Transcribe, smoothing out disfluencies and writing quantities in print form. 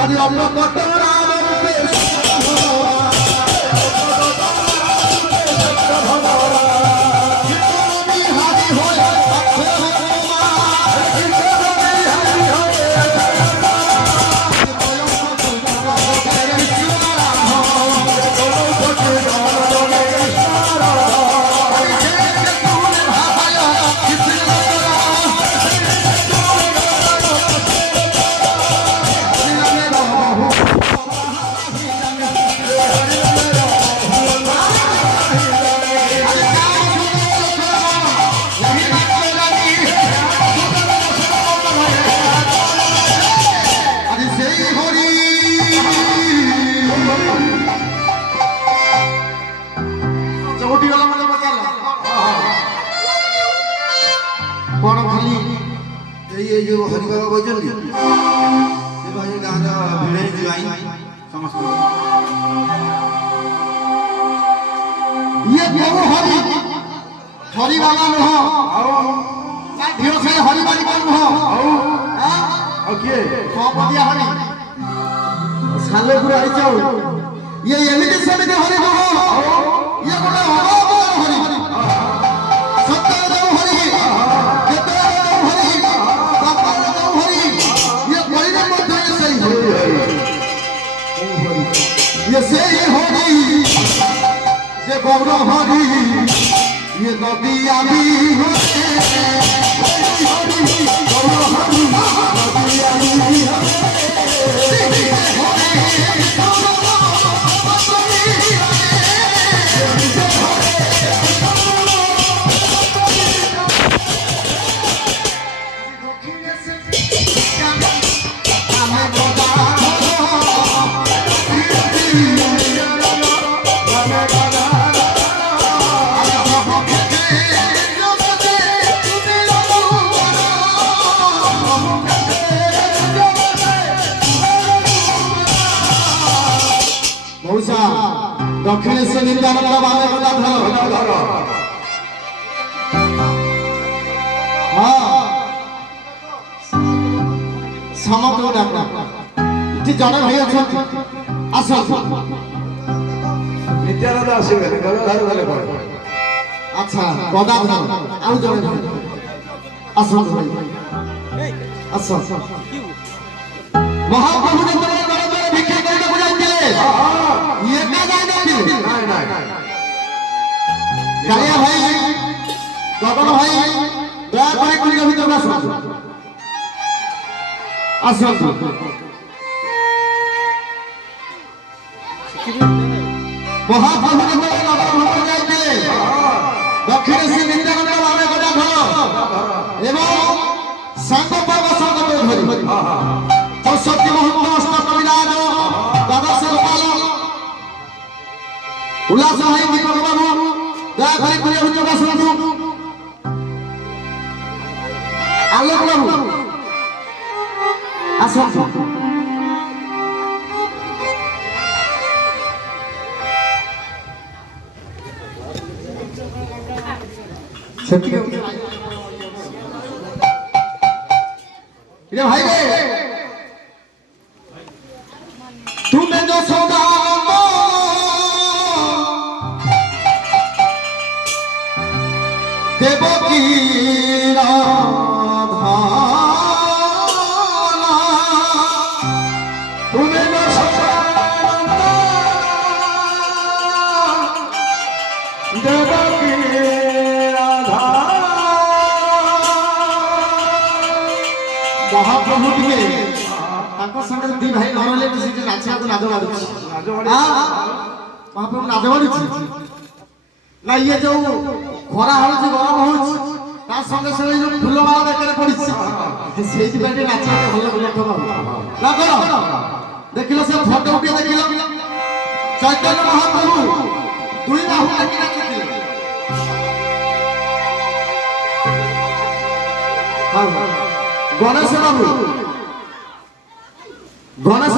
আজ অন্য কত हरिबाबा बजन से भाई गाना भिड़े जुआई समस्त ये देवो हरि हरि बाबा न हो ना ढेर से हरि बाबा न हो हां ओके कपदिया हरि साले पूरा आई जाओ ये एमिति समिति हरि हो ये बोला हरि सत्य देव हरि ये से हरि ये गौरव हरि ये नदी आमी गौरव हरि नदी आमी दक्षिणेश्वर नित्यानंद बाबा का धर हाँ समग्र डाक्टर इति जन भाई अच्छा आस नित्यानंद आसीबे घर घर गले पड़े अच्छा गदाधर आउ जने आस आस महाप्रभु ने बड़े बड़े भिक्षा करके बुझाइले ये ना कालिया भाई गगन भाई दया करे कुलिया भीतर आस आस महाप्रभु ने गगन भक्त जाइले दक्षिणेश्वर नित्यानंद बाबा गदा घर एवं संग पाव संग धरि तो सत्य महत्व अष्टक विधान द्वादश पाल उल्लास भाई दीपक बाबू दया करे कुलिया भीतर आस आलोक बाबू आस सत्य ये भाई रे तुम्हें जो सौदा देवकी राधा तुम्हें जो सौदा देवकी राधा महाप्रभु टिके ताको संगे दी भाई नरले मिसी नाचिया को नाद मारुछि महाप्रभु नाद मारुछि ना ये जो खरा होछि गरम होछि ता संगे संगे जो फुलमाला बेकरे पड़िछि सेहि बाटे नाचिया भलो लख ना करो देखिलो से फोटो उठे देखिलो चैतन्य महाप्रभु दुई बाहु लागी नाचिले हां गणेश बाबू गणेश